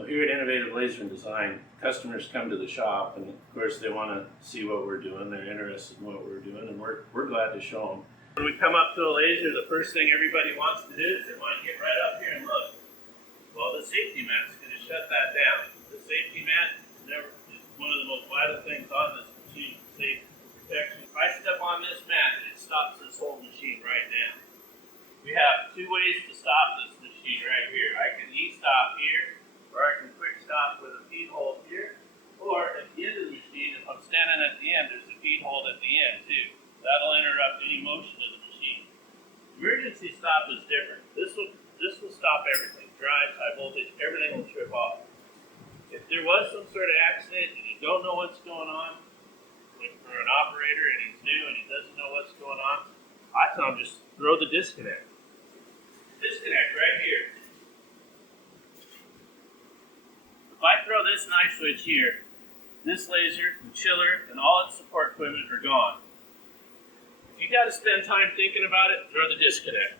Well, here at Innovative Laser and Design, customers come to the shop, and of course they want to see what we're doing. They're interested in what we're doing, and we're glad to show them. When we come up to a laser, the first thing everybody wants to do is they want to get right up here and look. Well, the safety mat's going to shut that down. The safety mat is one of the most vital things on this machine, safety protection. If I step on this mat, it stops this whole machine right now. We have two ways to stop this machine right here. I can e-stop here, or I can quick stop with a feed hold here, or at the end of the machine, if I'm standing at the end, there's a feed hold at the end too. That'll interrupt any motion of the machine. Emergency stop is different. This will stop everything. Drives, high voltage, everything will trip off. If there was some sort of accident and you don't know what's going on, like for an operator and he's new and he doesn't know what's going on, I tell him just throw the disconnect. Disconnect right here. If I throw this knife switch here, this laser, the chiller, and all its support equipment are gone. If you got to spend time thinking about it, throw the disconnect.